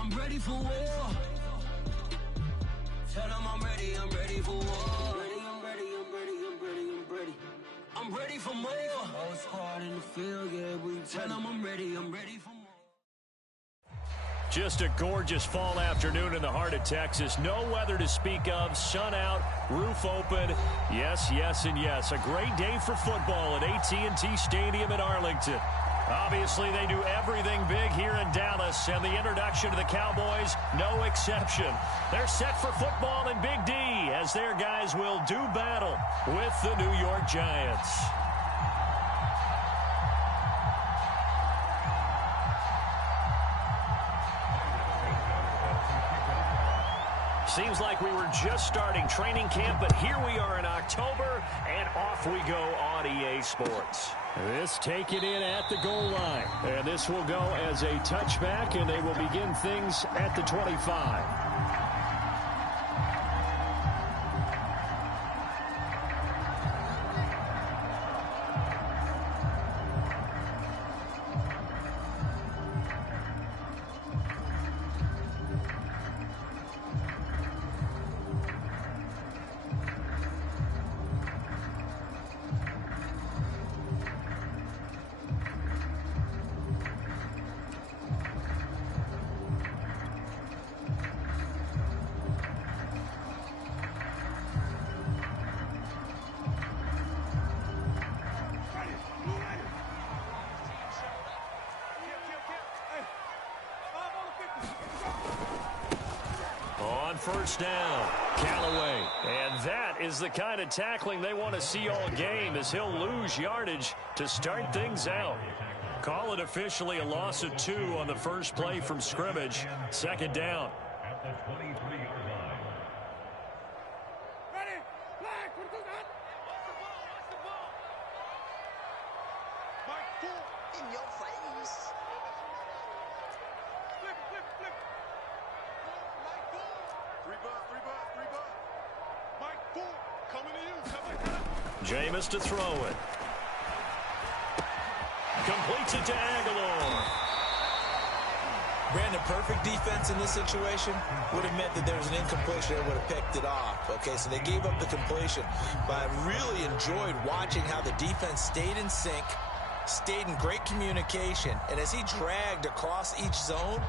I'm ready for war. Tell them I'm ready for war. I'm ready. I'm ready for more. Whole squad in the field, yeah, we tell them I'm ready for more. Just a gorgeous fall afternoon in the heart of Texas. No weather to speak of. Sun out, roof open. Yes, yes, and yes. A great day for football at AT&T Stadium in Arlington. Obviously, they do everything big here in Dallas, and the introduction to the Cowboys, no exception. They're set for football in Big D as their guys will do battle with the New York Giants. Seems like we were just starting training camp, but here we are in October, and off we go on EA Sports. This taken in at the goal line, and this will go as a touchback, and they will begin things at the 25. First down, Callaway. And that is the kind of tackling they want to see all game, as he'll lose yardage to start things out. Call it officially a loss of 2 on the first play from scrimmage. Second down. At the 23-yard line. Ready? Flag. Watch the ball. Mike, pull. In your face. Flip. Mike, pull. 3 butt. Mike, pull. Coming to you. Jameis to throw it. Completes it to Aguilar. Brandon, perfect defense in this situation would have meant that there was an incompletion that would have picked it off. Okay, so they gave up the completion. But I really enjoyed watching how the defense stayed in sync, stayed in great communication, and as he dragged across each zone,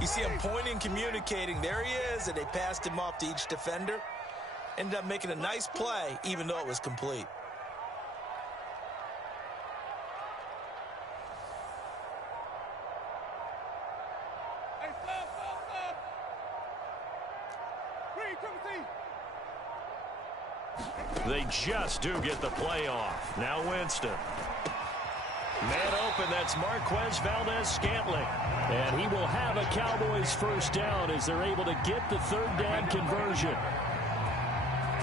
you see him pointing, communicating. There he is, and they passed him off to each defender. Ended up making a nice play, even though it was complete. They just do get the play off. Now Winston. Man open, that's Marquez Valdez-Scantling. And he will have a Cowboys first down as they're able to get the third down conversion.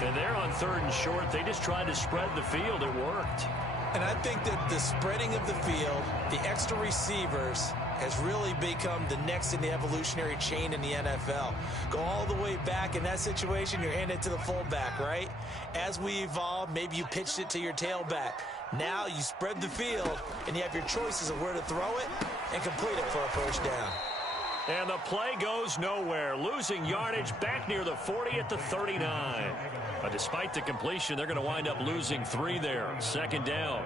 And they're on third and short. They just tried to spread the field. It worked. And I think that the spreading of the field, the extra receivers, has really become the next in the evolutionary chain in the NFL. Go all the way back in that situation, you're handed to the fullback, right? As we evolve, maybe you pitched it to your tailback. Now you spread the field, and you have your choices of where to throw it and complete it for a first down. And the play goes nowhere, losing yardage back near the 40 at the 39. But despite the completion, they're going to wind up losing 3 there. Second down.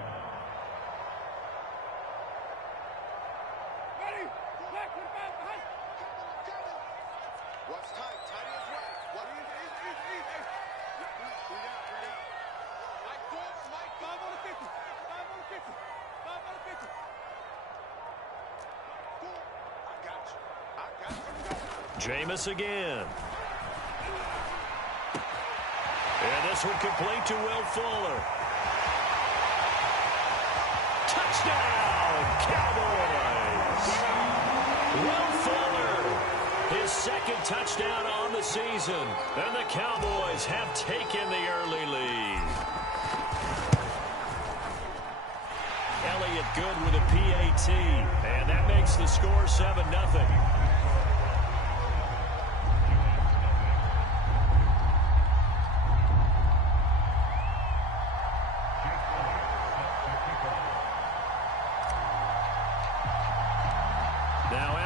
Jameis again. And this one complete to Will Fuller. Touchdown, Cowboys! Will Fuller, his second touchdown on the season. And the Cowboys have taken the early lead. Elliott good with a PAT. And that makes the score 7-0.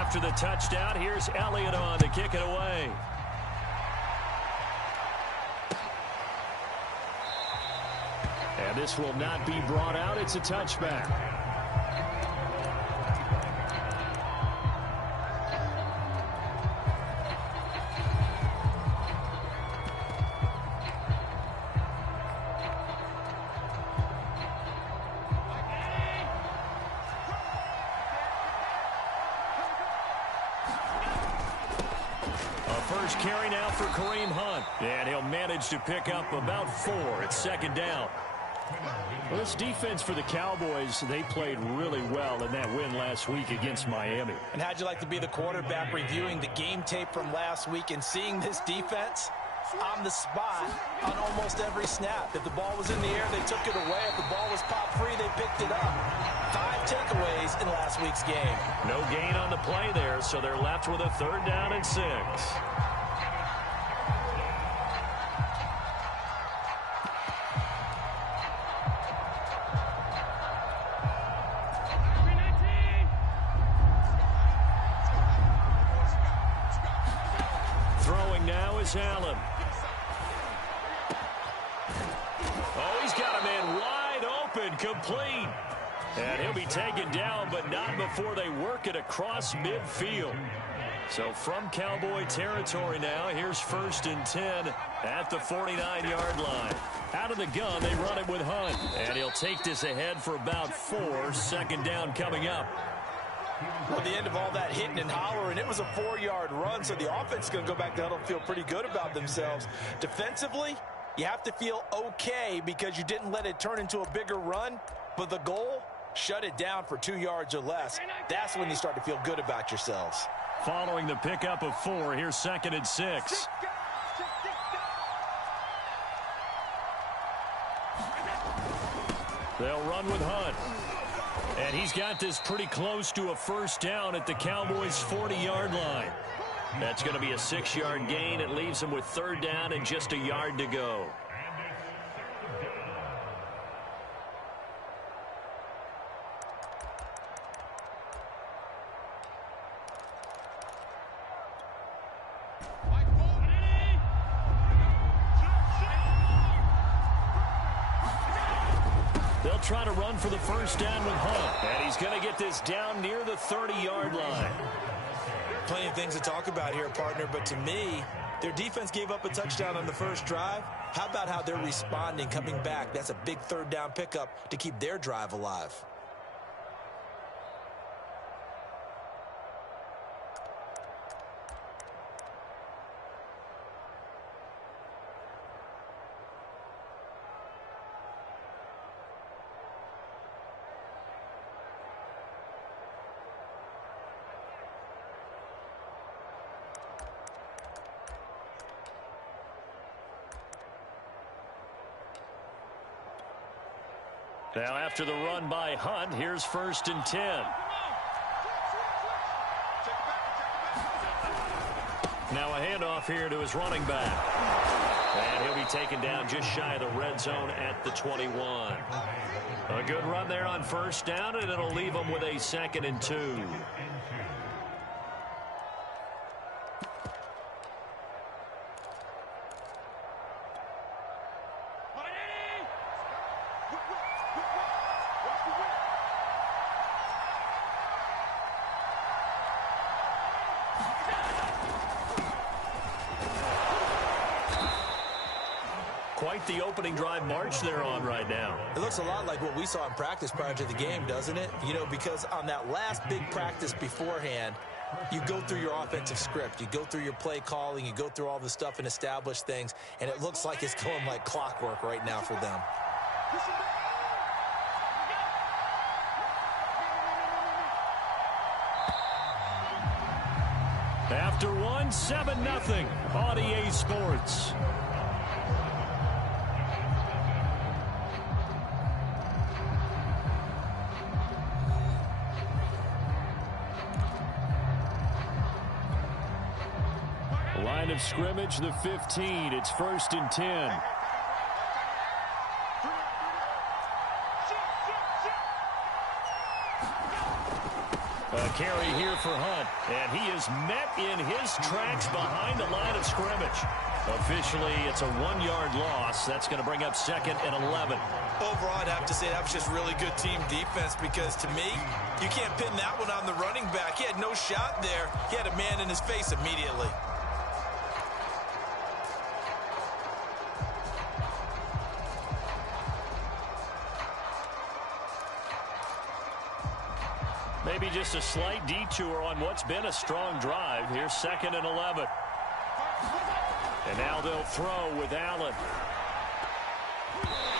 After the touchdown, here's Elliott on to kick it away. And this will not be brought out. It's a touchback. First carry now for Kareem Hunt. And he'll manage to pick up about 4 at second down. Well, this defense for the Cowboys, they played really well in that win last week against Miami. And how'd you like to be the quarterback reviewing the game tape from last week and seeing this defense on the spot on almost every snap? If the ball was in the air, they took it away. If the ball was pop free, they picked it up. 5 takeaways in last week's game. No gain on the play there, so they're left with a 3rd down and 6. Throwing now is Allen. Oh, he's got a man wide open, complete. And he'll be taken down, but not before they work it across midfield. So from Cowboy territory now, here's 1st and 10 at the 49-yard line. Out of the gun, they run it with Hunt. And he'll take this ahead for about 4. 2nd down coming up. Well, at the end of all that hitting and hollering, it was a 4-yard run, so the offense is going to go back to huddle and feel pretty good about themselves. Defensively, you have to feel okay because you didn't let it turn into a bigger run, but the goal, shut it down for 2 yards or less. That's when you start to feel good about yourselves. Following the pickup of 4, here's 2nd and 6. They'll run with Hunt. And he's got this pretty close to a 1st down at the Cowboys' 40-yard line. That's going to be a 6-yard gain. It leaves them with 3rd down and just a yard to go. They'll try to run for the 1st down with Hunt. And he's going to get this down near the 30-yard line. Plenty of things to talk about here, partner, but to me, their defense gave up a touchdown on the first drive. How about how they're responding, coming back? That's a big 3rd down pickup to keep their drive alive. Now after the run by Hunt, here's 1st and 10. Now a handoff here to his running back. And he'll be taken down just shy of the red zone at the 21. A good run there on 1st down, and it'll leave him with a 2nd and 2. Quite the opening drive march they're on right now. It looks a lot like what we saw in practice prior to the game, doesn't it? You know, because on that last big practice beforehand, you go through your offensive script. You go through your play calling. You go through all the stuff and establish things. And it looks like it's going like clockwork right now for them. After one, 7-0 on EA Sports. Line of scrimmage, the 15. It's 1st and 10. A carry here for Hunt, and he is met in his tracks behind the line of scrimmage. Officially, it's a 1-yard loss. That's going to bring up 2nd and 11. Overall, I'd have to say that was just really good team defense because, to me, you can't pin that one on the running back. He had no shot there. He had a man in his face immediately. Maybe just a slight detour on what's been a strong drive. Here's 2nd and 11. And now they'll throw with Allen.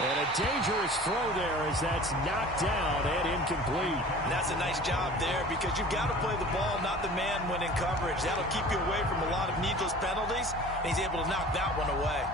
And a dangerous throw there as that's knocked down and incomplete. And that's a nice job there because you've got to play the ball, not the man when in coverage. That'll keep you away from a lot of needless penalties, and he's able to knock that one away.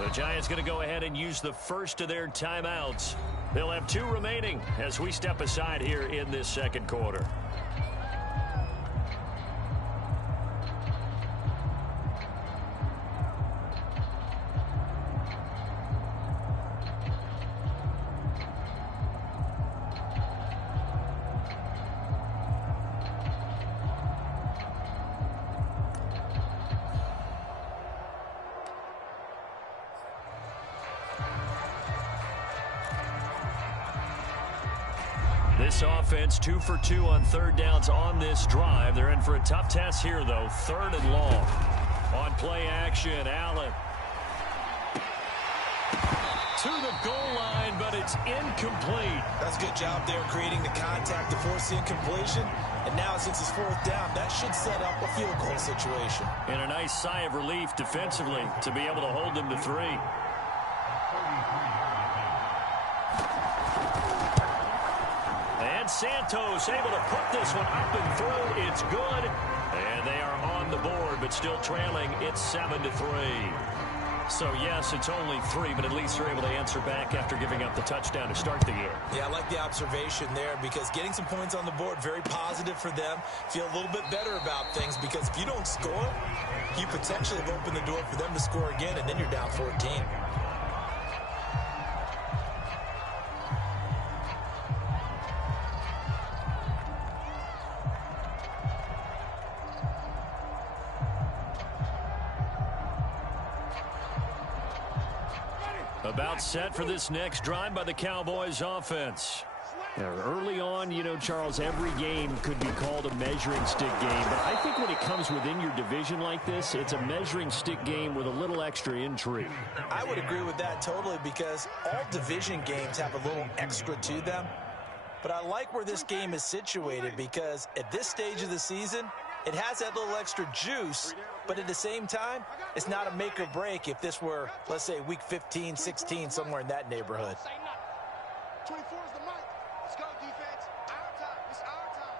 The Giants going to go ahead and use the first of their timeouts. They'll have 2 remaining as we step aside here in this second quarter. This offense 2 for 2 on 3rd downs on this drive. They're in for a tough test here, though. 3rd and long. On play action, Allen. To the goal line, but it's incomplete. That's a good job there creating the contact to force the incompletion. And now, since it's 4th down, that should set up a field goal situation. And a nice sigh of relief defensively to be able to hold them to 3. Santos able to put this one up and through. It's good. And they are on the board, but still trailing. It's 7-3. So, yes, it's only 3, but at least they're able to answer back after giving up the touchdown to start the game. Yeah, I like the observation there because getting some points on the board, very positive for them. Feel a little bit better about things because if you don't score, you potentially have opened the door for them to score again, and then you're down 14. About set for this next drive by the Cowboys offense. Now, early on, you know, Charles, every game could be called a measuring stick game. But I think when it comes within your division like this, it's a measuring stick game with a little extra intrigue. I would agree with that totally because all division games have a little extra to them. But I like where this game is situated because at this stage of the season, it has that little extra juice, but at the same time, it's not a make or break if this were, let's say, week 15, 16, somewhere in that neighborhood. 24 is the mic. Let's go, defense. Our time. It's our time.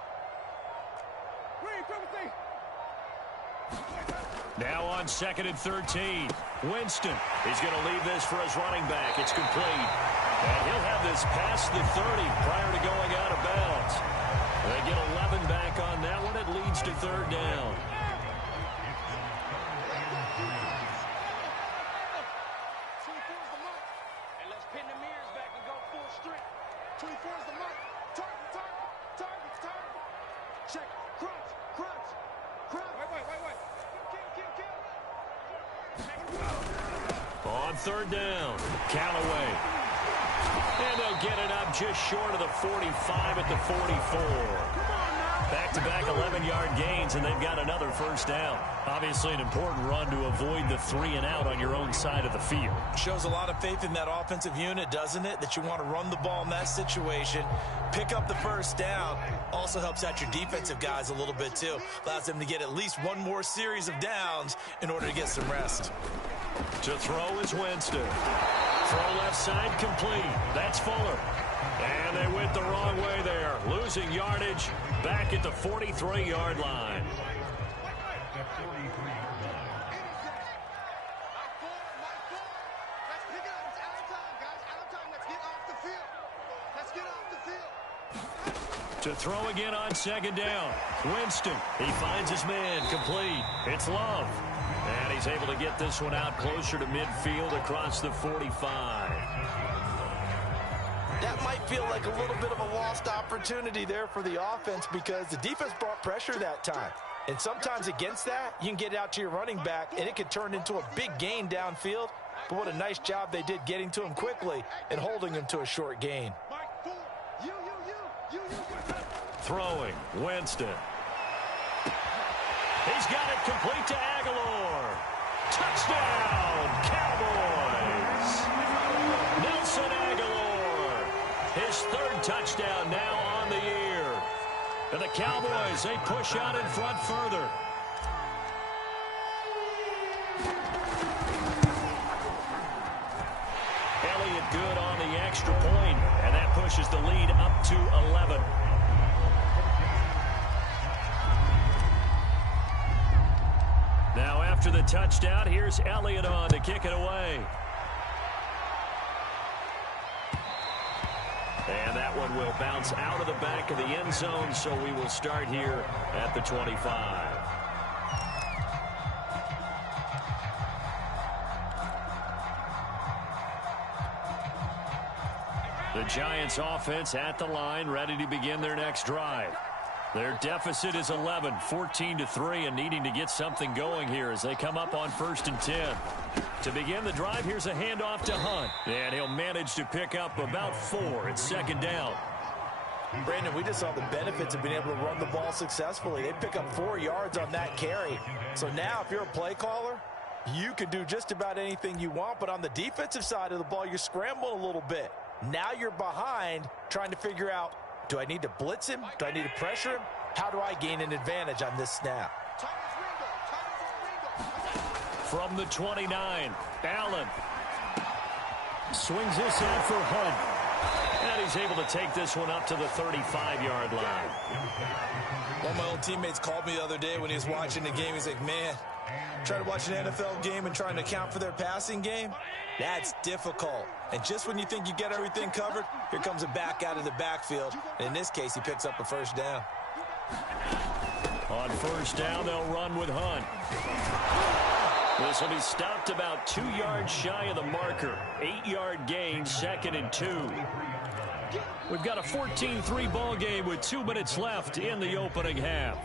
Green, now on 2nd and 13. Winston is going to leave this for his running back. It's complete. And he'll have this past the 30 prior to going out of bounds. They get 11 back on that one. It leads to 3rd down. On 3rd down, Callaway. And they'll get it up just short of the 45 at the 44. Back-to-back 11-yard gains, and they've got another 1st down. Obviously an important run to avoid the 3-and-out on your own side of the field. Shows a lot of faith in that offensive unit, doesn't it? That you want to run the ball in that situation. Pick up the 1st down. Also helps out your defensive guys a little bit, too. Allows them to get at least one more series of downs in order to get some rest. To throw is Winston. Throw left side complete. That's Fuller. And they went the wrong way there. Losing yardage back at the 43-yard line. To throw again on second down. Winston, he finds his man, complete. It's Love. And he's able to get this one out closer to midfield across the 45. That might feel like a little bit of a lost opportunity there for the offense because the defense brought pressure that time. And sometimes against that, you can get out to your running back, and it could turn into a big gain downfield. But what a nice job they did getting to him quickly and holding him to a short gain. Throwing, Winston. He's got it complete to Aguilar. Touchdown, Cowboys. Nelson Aguilar. His third touchdown now on the year. And the Cowboys, they push out in front further. Elliott good on the extra point, and that pushes the lead up to 11. Now after the touchdown, here's Elliott on to kick it away. And that one will bounce out of the back of the end zone, so we will start here at the 25. The Giants offense at the line, ready to begin their next drive. Their deficit is 11, 14-3, and needing to get something going here as they come up on 1st and 10. To begin the drive, here's a handoff to Hunt, and he'll manage to pick up about 4 at second down. Brandon, we just saw the benefits of being able to run the ball successfully. They pick up 4 yards on that carry. So now if you're a play caller, you can do just about anything you want, but on the defensive side of the ball, you're scrambling a little bit. Now you're behind trying to figure out, do I need to blitz him? Do I need to pressure him? How do I gain an advantage on this snap? From the 29, Allen swings this out for Hunt. And he's able to take this one up to the 35-yard line. One of my old teammates called me the other day when he was watching the game. He's like, man, trying to watch an NFL game and trying to account for their passing game? That's difficult. And just when you think you get everything covered, here comes a back out of the backfield. And in this case, he picks up a first down. On first down, they'll run with Hunt. This will be stopped about 2 yards shy of the marker. 8-yard gain, 2nd and 2. We've got a 14-3 ball game with 2 minutes left in the opening half.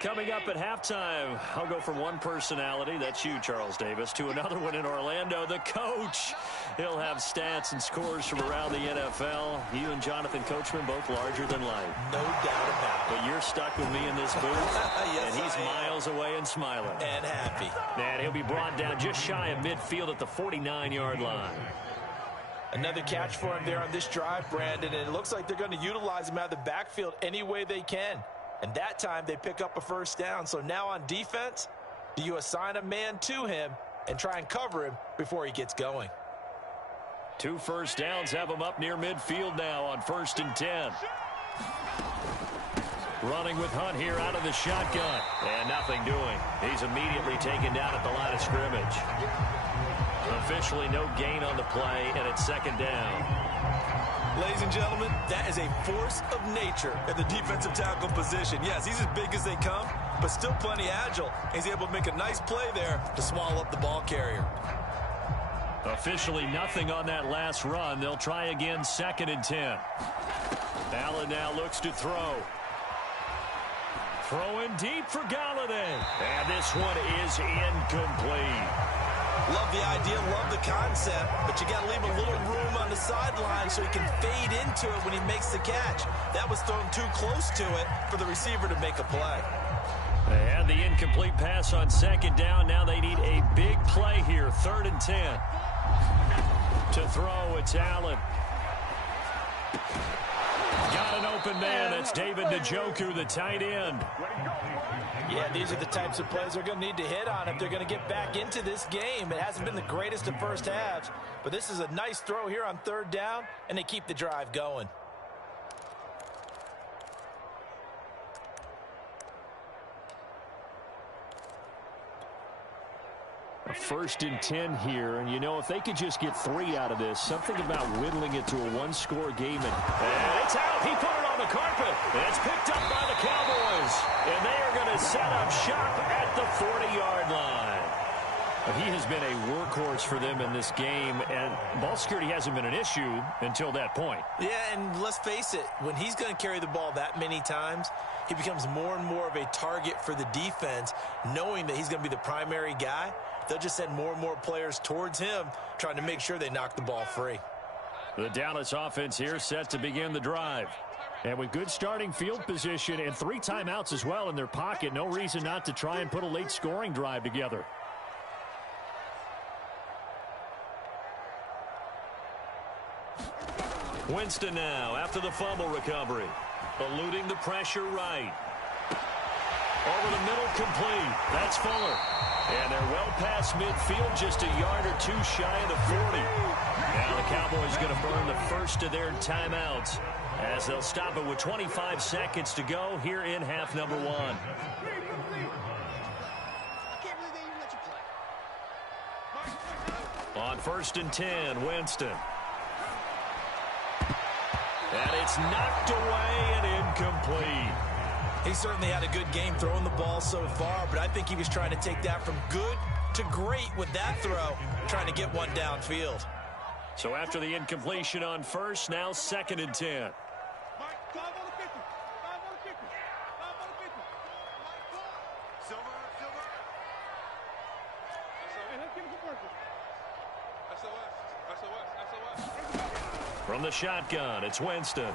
Coming up at halftime, I'll go from one personality, that's you, Charles Davis, to another one in Orlando, the coach. He'll have stats and scores from around the NFL. You and Jonathan Coachman, both larger than life. No doubt about it. But you're stuck with me in this booth, yes, and he's miles away and smiling. And happy. And he'll be brought down just shy of midfield at the 49-yard line. Another catch for him there on this drive, Brandon, and it looks like they're going to utilize him out of the backfield any way they can. And that time they pick up a first down. So now on defense, do you assign a man to him and try and cover him before he gets going? 2 first downs have him up near midfield now on 1st and 10. Running with Hunt here out of the shotgun. And nothing doing. He's immediately taken down at the line of scrimmage. Officially no gain on the play, and it's 2nd down. Ladies and gentlemen, that is a force of nature at the defensive tackle position. Yes, he's as big as they come, but still plenty agile. He's able to make a nice play there to swallow up the ball carrier. Officially nothing on that last run. They'll try again, 2nd and 10. Allen now looks to throw. Throwing deep for Galladay. And this one is incomplete. Love the idea, love the concept, but you got to leave a little room on the sideline so he can fade into it when he makes the catch. That was thrown too close to it for the receiver to make a play. They had the incomplete pass on 2nd down. Now they need a big play here, 3rd and 10. To throw, it's Allen. Got an open man. That's David Njoku, the tight end. Yeah, these are the types of plays they're going to need to hit on if they're going to get back into this game. It hasn't been the greatest of first halves, but this is a nice throw here on 3rd down, and they keep the drive going. A 1st and 10 here, and you know, if they could just get 3 out of this, something about whittling it to a one-score game. And it's out. He put it on the carpet. And it's picked up by the Cowboys. And they are going to set up shop at the 40-yard line. He has been a workhorse for them in this game, and ball security hasn't been an issue until that point. Yeah, and let's face it, when he's going to carry the ball that many times, he becomes more and more of a target for the defense, knowing that he's going to be the primary guy. They'll just send more and more players towards him, trying to make sure they knock the ball free. The Dallas offense here set to begin the drive. And with good starting field position and 3 timeouts as well in their pocket, no reason not to try and put a late scoring drive together. Winston now after the fumble recovery. Eluding the pressure right. Over the middle, complete. That's Fuller. And they're well past midfield, just a yard or 2 shy of the 40. Now the Cowboys going to burn the first of their timeouts as they'll stop it with 25 seconds to go here in half number 1. I can't believe they even let you play. On 1st and 10, Winston. And it's knocked away and incomplete. He certainly had a good game throwing the ball so far, but I think he was trying to take that from good to great with that throw, trying to get one downfield. So after the incompletion on 1st, now 2nd and 10. Mike, 5 on the 50. 5 on the 50. 5 on the 50. Silver. Hey, let's get a commercial. SOS. From the shotgun, it's Winston.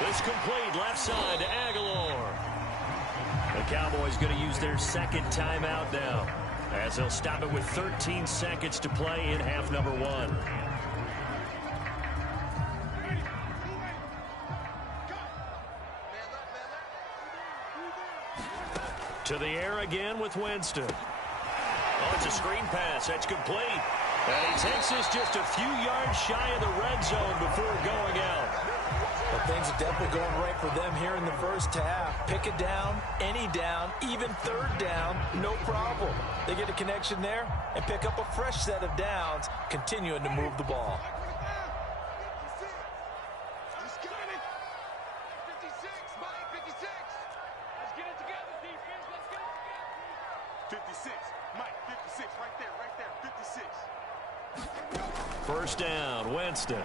This complete left side to Aguilar. The Cowboys going to use their 2nd timeout now, as they'll stop it with 13 seconds to play in half number 1. To the air again with Winston. Oh, it's a screen pass. That's complete. And he takes this just a few yards shy of the red zone before going out. But things are definitely going right for them here in the first half. Pick a down, any down, even 3rd down, no problem. They get a connection there and pick up a fresh set of downs, continuing to move the ball. 56. Mike, 56. Right there. 56. First down, Winston.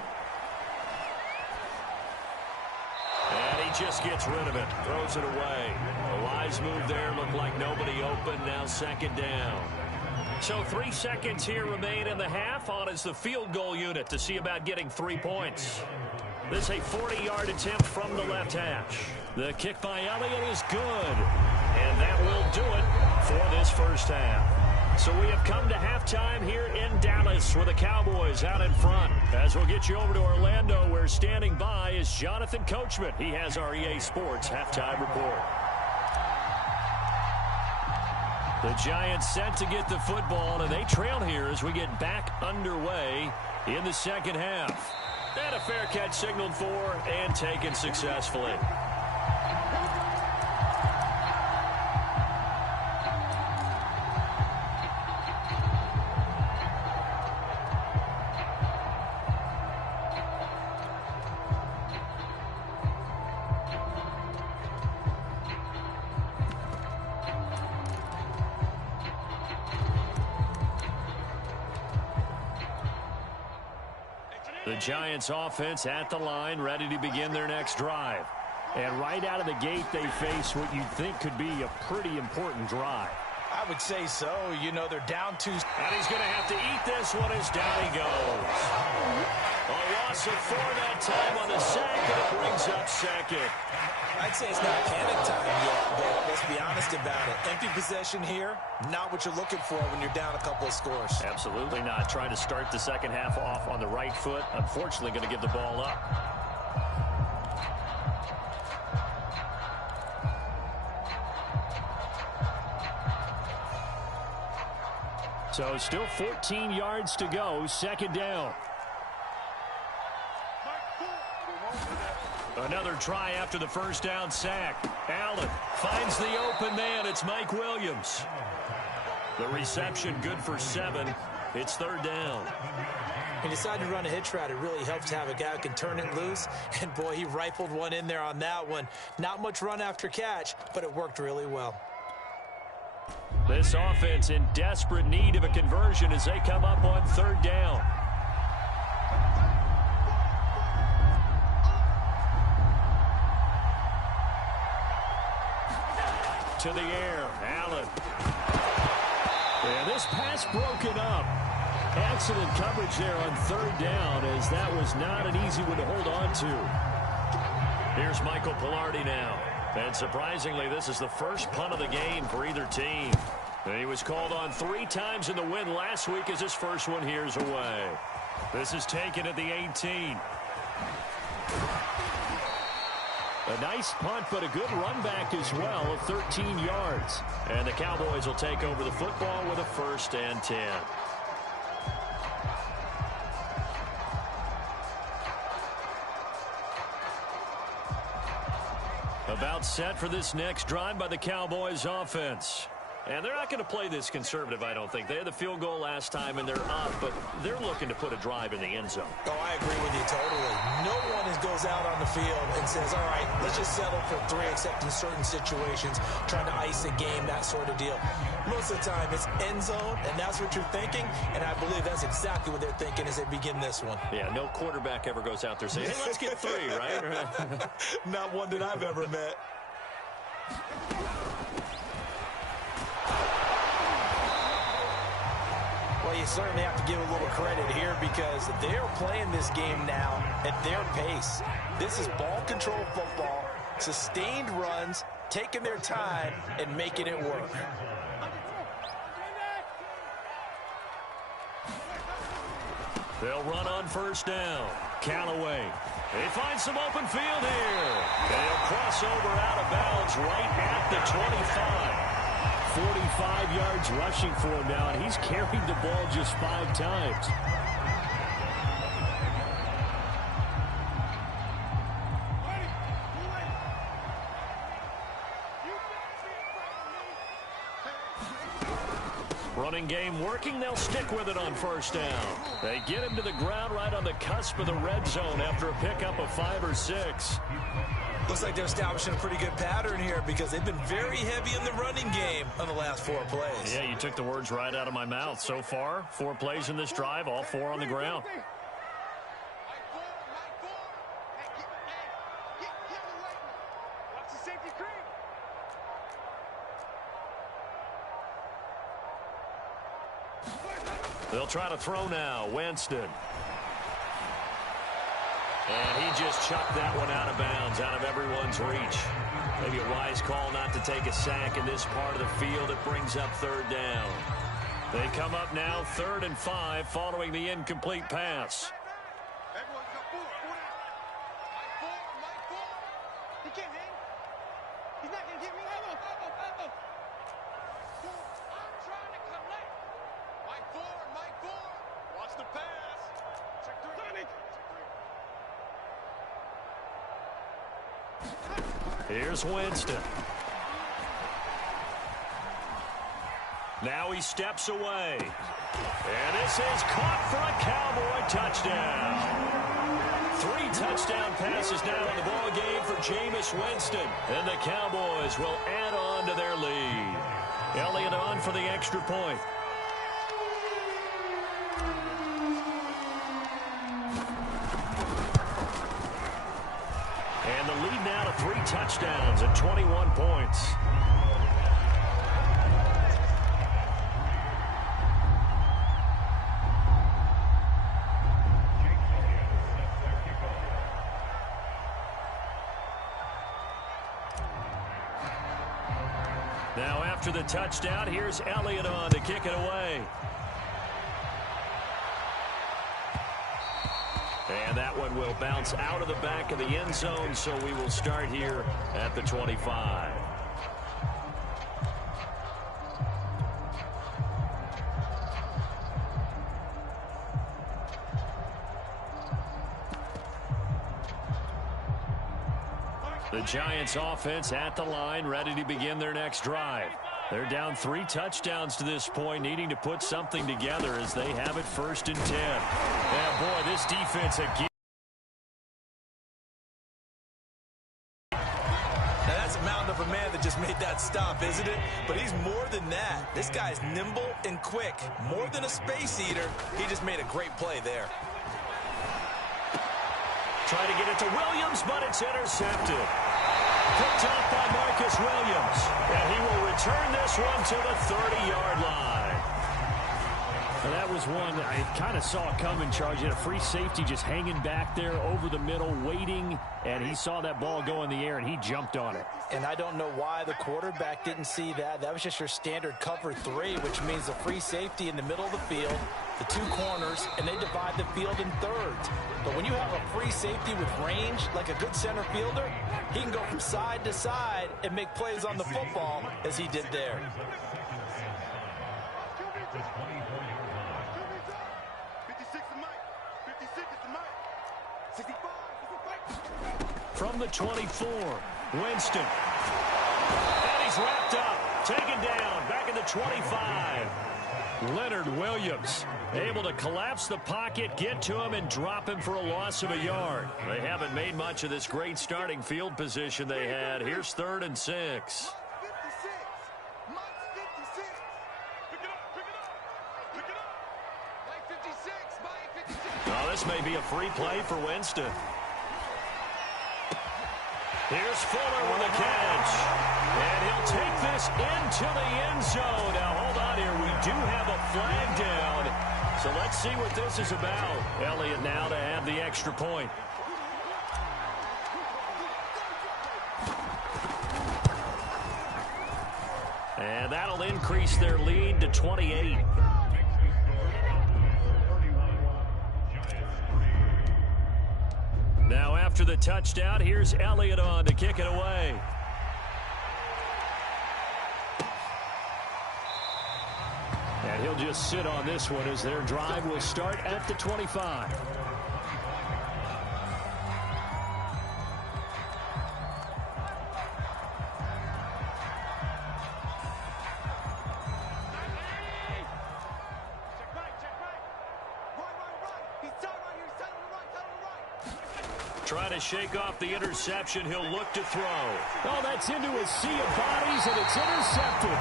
And he just gets rid of it, throws it away. A wise move there, looked like nobody open, now 2nd down. So 3 seconds here remain in the half. On is the field goal unit to see about getting 3 points. This is a 40-yard attempt from the left hash. The kick by Elliott is good. And that will do it for this first half. So we have come to halftime here in Dallas with the Cowboys out in front. As we'll get you over to Orlando, where standing by is Jonathan Coachman. He has our EA Sports halftime report. The Giants set to get the football, and they trail here as we get back underway in the second half. And a fair catch signaled for and taken successfully. The Giants offense at the line, ready to begin their next drive. And right out of the gate, they face what you'd think could be a pretty important drive. I would say so. You know, they're down 2. And he's going to have to eat this one as down he goes. A loss of 4 that time on the sack, and it brings up 2nd. I'd say it's not panic time yet, but let's be honest about it. Empty possession here, not what you're looking for when you're down a couple of scores. Absolutely not. Trying to start the second half off on the right foot. Unfortunately, going to give the ball up. So still 14 yards to go. 2nd down. Another try after the first down sack. Allen finds the open man. It's Mike Williams. The reception good for 7. It's third down. He decided to run a hitch route. It really helps to have a guy who can turn it loose. And, boy, he rifled one in there on that one. Not much run after catch, but it worked really well. This offense in desperate need of a conversion as they come up on third down. To the air, Allen. And this pass broken up. Excellent coverage there on third down, as that was not an easy one to hold on to. Here's Michael Pilardi now. And surprisingly, this is the first punt of the game for either team. And he was called on 3 times in the win last week as his first one here's away. This is taken at the 18. A nice punt, but a good run back as well of 13 yards. And the Cowboys will take over the football with a 1st and 10. About set for this next drive by the Cowboys offense. And they're not going to play this conservative, I don't think. They had the field goal last time, and they're up, but they're looking to put a drive in the end zone. Oh, I agree with you totally. No one goes out on the field and says, all right, let's just settle for 3, except in certain situations, trying to ice a game, that sort of deal. Most of the time, it's end zone, and that's what you're thinking, and I believe that's exactly what they're thinking as they begin this one. Yeah, no quarterback ever goes out there saying, hey, let's get 3, right? Not one that I've ever met. Well, you certainly have to give a little credit here because they're playing this game now at their pace. This is ball control football, sustained runs, taking their time and making it work. They'll run on 1st down. Callaway. They find some open field here. They'll cross over out of bounds right at the 25. 45 yards rushing for him now, and he's carried the ball just 5 times. Running game working. They'll stick with it on 1st down. They get him to the ground right on the cusp of the red zone after a pickup of 5 or 6. Looks like they're establishing a pretty good pattern here because they've been very heavy in the running game on the last 4 plays. Yeah, you took the words right out of my mouth. So far, 4 plays in this drive, all 4 on the ground. They'll try to throw now. Winston. And he just chucked that one out of bounds, out of everyone's reach. Maybe a wise call not to take a sack in this part of the field. It brings up 3rd down. They come up now 3rd and 5 following the incomplete pass. He can't hang. He's not going to get me. I'm trying to collect. Mike 4. Watch the pass. Check 3. Here's Winston. Now he steps away. And this is caught for a Cowboy touchdown. 3 touchdown passes now in the ball game for Jameis Winston. And the Cowboys will add on to their lead. Elliott on for the extra point. And the lead now to 3 touchdowns at 21 points. Now after the touchdown, here's Elliott on to kick it away. And that one will bounce out of the back of the end zone, so we will start here at the 25. The Giants offense at the line, ready to begin their next drive. They're down 3 touchdowns to this point, needing to put something together as they have it 1st and 10. And boy, this defense again. Now that's a mountain of a man that just made that stop, isn't it? But he's more than that. This guy's nimble and quick. More than a space eater. He just made a great play there. Try to get it to Williams, but it's intercepted. Picked off by Marcus Williams. And he will return this one to the 30-yard line. Well, that was one I kind of saw coming, Charles. You had a free safety just hanging back there over the middle, waiting, and he saw that ball go in the air, and he jumped on it. And I don't know why the quarterback didn't see that. That was just your standard cover 3, which means the free safety in the middle of the field, the 2 corners, and they divide the field in thirds. But when you have a free safety with range, like a good center fielder, he can go from side to side and make plays on the football as he did there. From the 24, Winston. And he's wrapped up, taken down, back in the 25. Leonard Williams able to collapse the pocket, get to him, and drop him for a loss of a yard. They haven't made much of this great starting field position they had. Here's 3rd and 6. Well, this may be a free play for Winston. Here's Fuller with a catch. And he'll take this into the end zone. Now, hold on here. We do have a flag down. So let's see what this is about. Elliott now to have the extra point. And that'll increase their lead to 28. Now after the touchdown, here's Elliott on to kick it away. And he'll just sit on this one as their drive will start at the 25. Trying to shake off the interception. He'll look to throw. Oh, that's into a sea of bodies, and it's intercepted.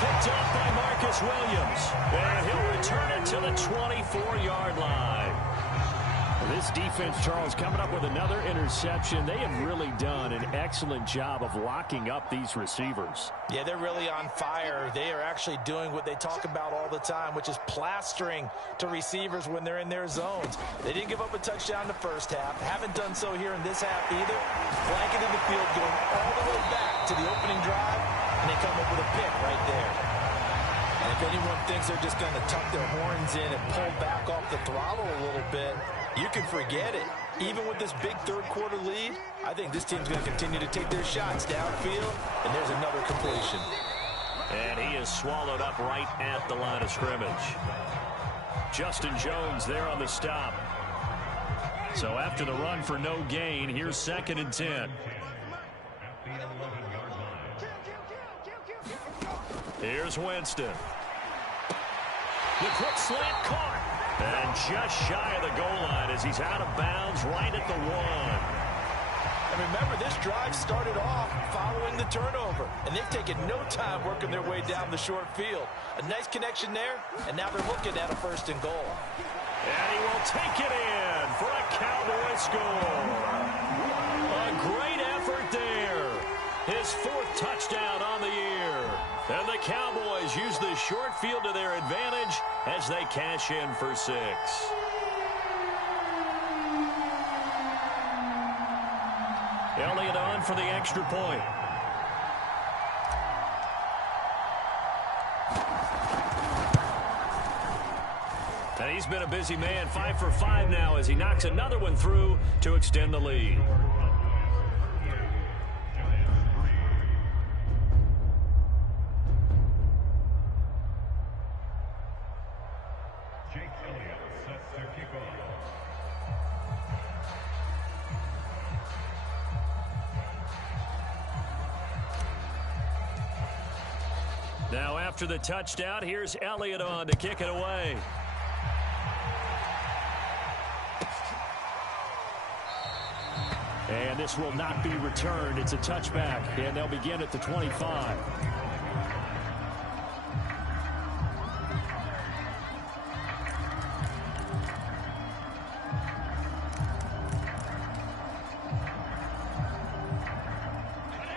Picked off by Marcus Williams. And he'll return it to the 24-yard line. This defense, Charles, coming up with another interception. They have really done an excellent job of locking up these receivers. Yeah, they're really on fire. They are actually doing what they talk about all the time, which is plastering to receivers when they're in their zones. They didn't give up a touchdown the first half. Haven't done so here in this half either. Blanketed the field, going all the way back to the opening drive, and they come up with a pick right there. And if anyone thinks they're just going to tuck their horns in and pull back off the throttle a little bit, you can forget it. Even with this big third-quarter lead, I think this team's going to continue to take their shots downfield, and there's another completion. And he is swallowed up right at the line of scrimmage. Justin Jones there on the stop. So after the run for no gain, here's 2nd and 10. Here's Winston. The quick slant caught. And just shy of the goal line as he's out of bounds right at the 1. And remember, this drive started off following the turnover. And they've taken no time working their way down the short field. A nice connection there, and now they're looking at a 1st and goal. And he will take it in for a Cowboy score. A great effort there. His 4th touchdown on the year. And the Cowboys use the short field to their advantage as they cash in for 6. Elliott on for the extra point. And he's been a busy man, 5 for 5 now as he knocks another one through to extend the lead. Now after the touchdown, here's Elliott on to kick it away. And this will not be returned. It's a touchback, and they'll begin at the 25.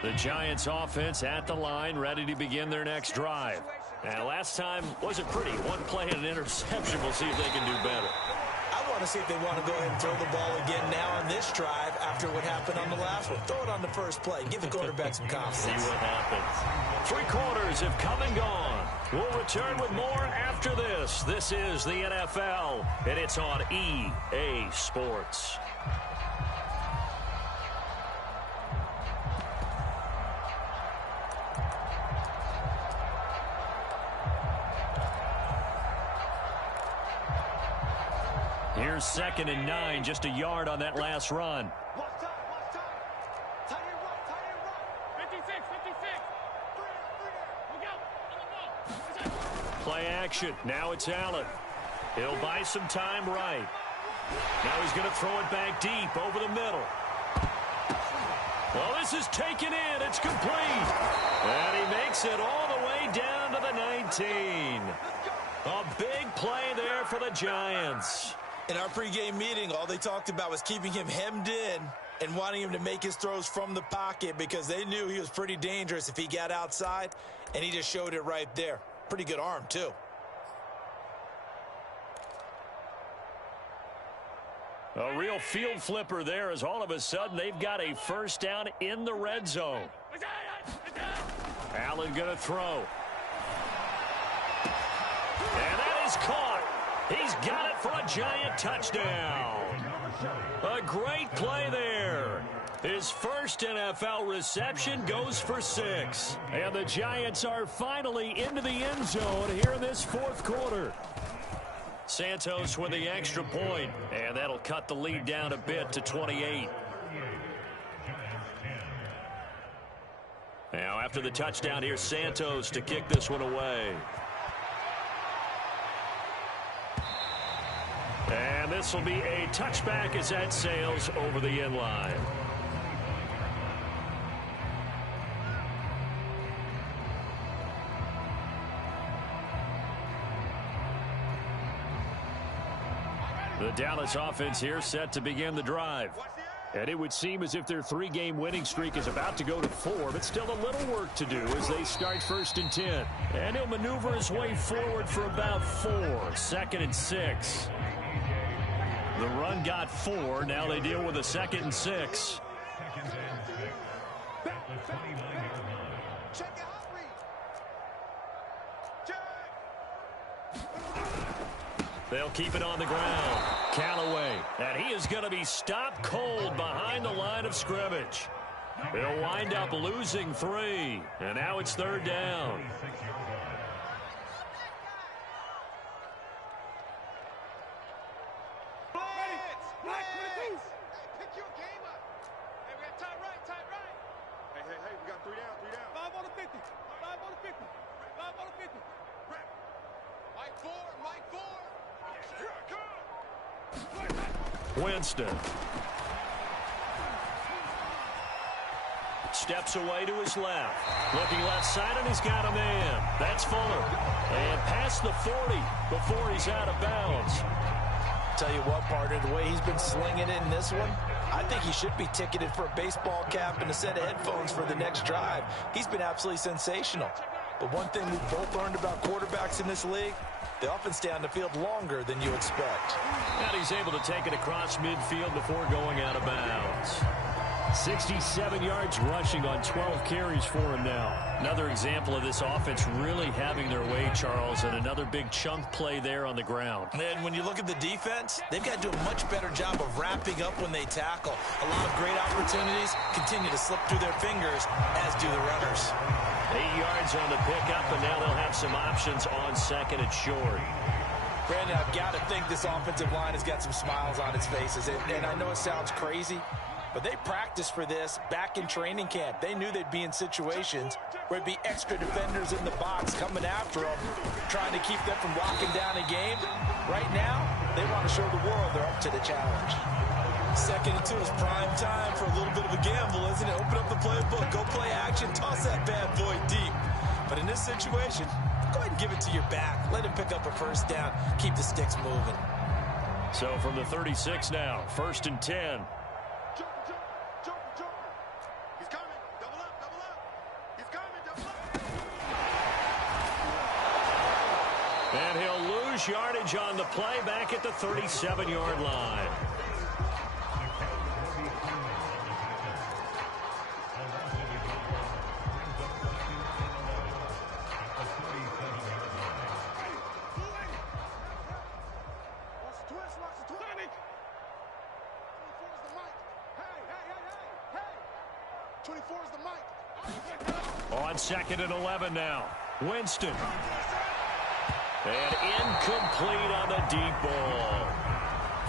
The Giants offense at the line, ready to begin their next drive. Now, last time wasn't pretty. One play and an interception. We'll see if they can do better. I want to see if they want to go ahead and throw the ball again now on this drive after what happened on the last one. Throw it on the first play. Give the quarterback some confidence. See what happens. 3 quarters have come and gone. We'll return with more after this. This is the NFL, and it's on EA Sports. Here's 2nd and 9, just a yard on that last run. Watch time. Tight end run. 56. Look out. Play action. Now it's Allen. He'll buy some time right. Now he's going to throw it back deep over the middle. Well, this is taken in. It's complete. And he makes it all the way down to the 19. A big play there for the Giants. In our pregame meeting, all they talked about was keeping him hemmed in and wanting him to make his throws from the pocket because they knew he was pretty dangerous if he got outside, and he just showed it right there. Pretty good arm, too. A real field flipper there as all of a sudden they've got a first down in the red zone. Allen going to throw. And that is caught. He's got it for a Giant touchdown. A great play there. His first NFL reception goes for 6. And the Giants are finally into the end zone here in this 4th quarter. Santos with the extra point, and that'll cut the lead down a bit to 28. Now after the touchdown, here's Santos to kick this one away. And this will be a touchback as that sails over the end line. The Dallas offense here set to begin the drive. And it would seem as if their 3-game winning streak is about to go to 4, but still a little work to do as they start 1st and 10. And he'll maneuver his way forward for about 4. 2nd and 6. The run got 4. Now they deal with a 2nd and 6. They'll keep it on the ground. Callaway. And he is going to be stopped cold behind the line of scrimmage. They'll wind up losing 3. And now it's 3rd down. Winston steps away to his left. Looking left side, and he's got a man. That's Fuller. And past the 40 before he's out of bounds. Tell you what, partner, the way he's been slinging it in this one, I think he should be ticketed for a baseball cap and a set of headphones for the next drive. He's been absolutely sensational. But one thing we've both learned about quarterbacks in this league, they often stay on the field longer than you expect. And he's able to take it across midfield before going out of bounds. 67 yards rushing on 12 carries for him now. Another example of this offense really having their way, Charles, and another big chunk play there on the ground. And when you look at the defense, they've got to do a much better job of wrapping up when they tackle. A lot of great opportunities continue to slip through their fingers, as do the runners. 8 yards on the pickup, and now they'll have some options on 2nd and short. Brandon, I've got to think this offensive line has got some smiles on its faces. And I know it sounds crazy, But they practiced for this back in training camp. They knew they'd be in situations where it'd be extra defenders in the box coming after them, trying to keep them from locking down a game. Right now, they want to show the world they're up to the challenge. 2nd and 2 is prime time for a little bit of a gamble, isn't it? Open up the playbook, go play action, toss that bad boy deep. But in this situation, go ahead and give it to your back. Let him pick up a first down. Keep the sticks moving. So from the 36 now, 1st and 10. He's coming. Double up, double up. He's coming, double up. And he'll lose yardage on the play back at the 37-yard line. On 2nd and 11 now. Winston. And incomplete on the deep ball.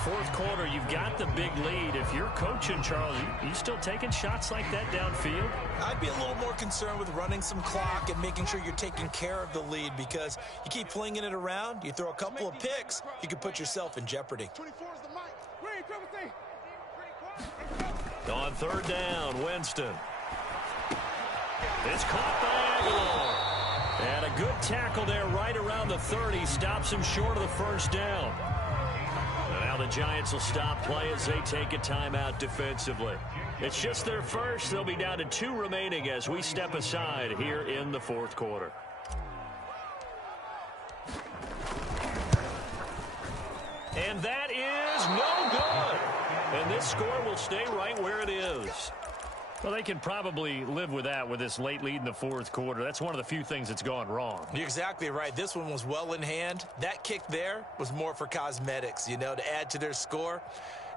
4th quarter, you've got the big lead. If you're coaching, Charles, you still taking shots like that downfield? I'd be a little more concerned with running some clock and making sure you're taking care of the lead, because you keep flinging it around, you throw a couple of picks, you could put yourself in jeopardy. 24 is the mic. On 3rd down, Winston. It's caught by Aguilar. And a good tackle there right around the 30. Stops him short of the first down. And now the Giants will stop play as they take a timeout defensively. It's just their first. They'll be down to 2 remaining as we step aside here in the 4th quarter. And that is no good. And this score will stay right where it is. Well, they can probably live with that with this late lead in the 4th quarter. That's one of the few things that's gone wrong. You're exactly right. This one was well in hand. That kick there was more for cosmetics, you know, to add to their score.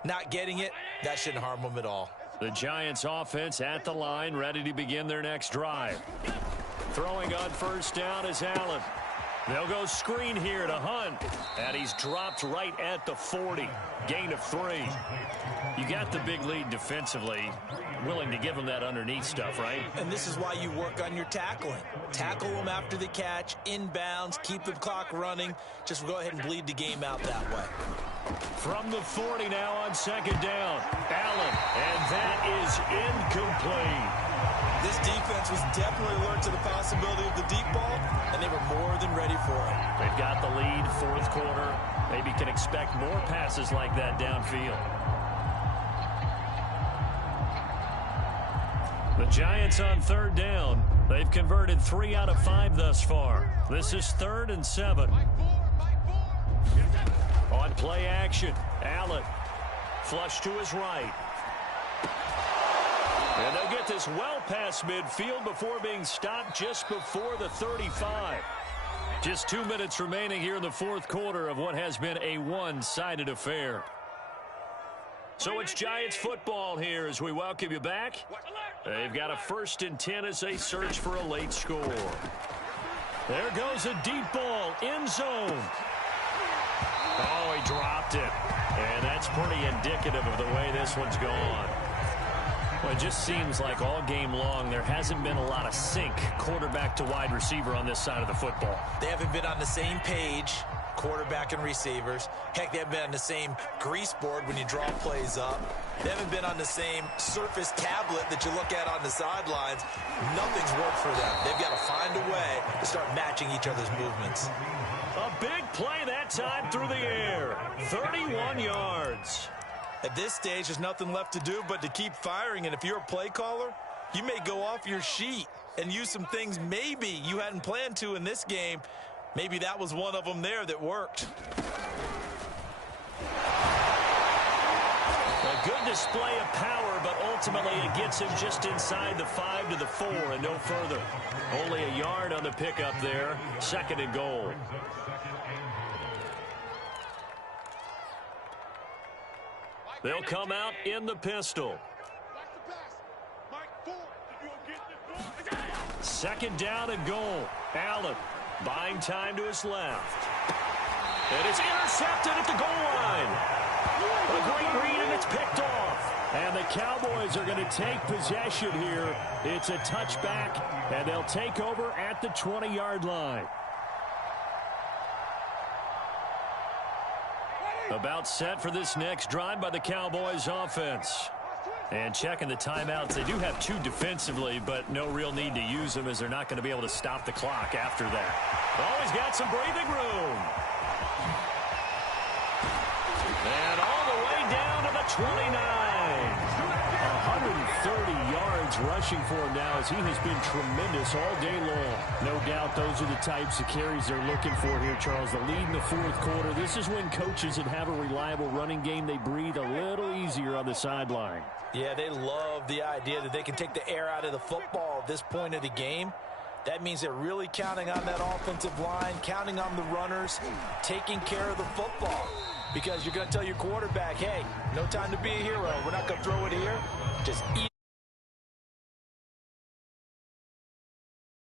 Not getting it, that shouldn't harm them at all. The Giants offense at the line, ready to begin their next drive. Throwing on 1st down is Allen. They'll go screen here to Hunt. And he's dropped right at the 40. Gain of 3. You got the big lead defensively. Willing to give them that underneath stuff, right? And this is why you work on your tackling. Tackle them after the catch, inbounds, keep the clock running. Just go ahead and bleed the game out that way. From the 40 now on 2nd down. Allen, and that is incomplete. This defense was definitely alert to the possibility of the deep ball, and they were more than ready for it. They've got the lead, 4th quarter. Maybe can expect more passes like that downfield. The Giants on 3rd down. They've converted 3 out of 5 thus far. This is 3rd and 7. On play action, Allen. Flush to his right. And they'll get this well past midfield before being stopped just before the 35. Just 2 minutes remaining here in the 4th quarter of what has been a one-sided affair. So it's Giants football here as we welcome you back. They've got a 1st and 10 as they search for a late score. There goes a deep ball, end zone. Oh, he dropped it. And that's pretty indicative of the way this one's gone. Well, it just seems like all game long there hasn't been a lot of sync quarterback to wide receiver on this side of the football. They haven't been on the same page, quarterback and receivers. Heck, they haven't been on the same grease board when you draw plays up. They haven't been on the same surface tablet that you look at on the sidelines. Nothing's worked for them. They've got to find a way to start matching each other's movements. A big play that time through the air. 31 yards. At this stage, there's nothing left to do but to keep firing. And if you're a play caller, you may go off your sheet and use some things maybe you hadn't planned to in this game. Maybe that was one of them there that worked. A good display of power, but ultimately it gets him just inside the 5 to the 4 and no further. Only a yard on the pickup there. 2nd and goal. They'll come out in the pistol. 2nd down and goal. Allen buying time to his left. And it's intercepted at the goal line. A great read, and it's picked off. And the Cowboys are going to take possession here. It's a touchback, and they'll take over at the 20-yard line. About set for this next drive by the Cowboys offense. And checking the timeouts, they do have 2 defensively, but no real need to use them as they're not going to be able to stop the clock after that. Always got some breathing room. And all the way down to the 29. 130 yards rushing for him now as he has been tremendous all day long. No doubt those are the types of carries they're looking for here, Charles. The lead in the fourth quarter. This is when coaches that have a reliable running game, they breathe a little easier on the sideline. Yeah, they love the idea that they can take the air out of the football at this point of the game. That means they're really counting on that offensive line, counting on the runners, taking care of the football. Because you're going to tell your quarterback, hey, no time to be a hero. We're not going to throw it here. Just eat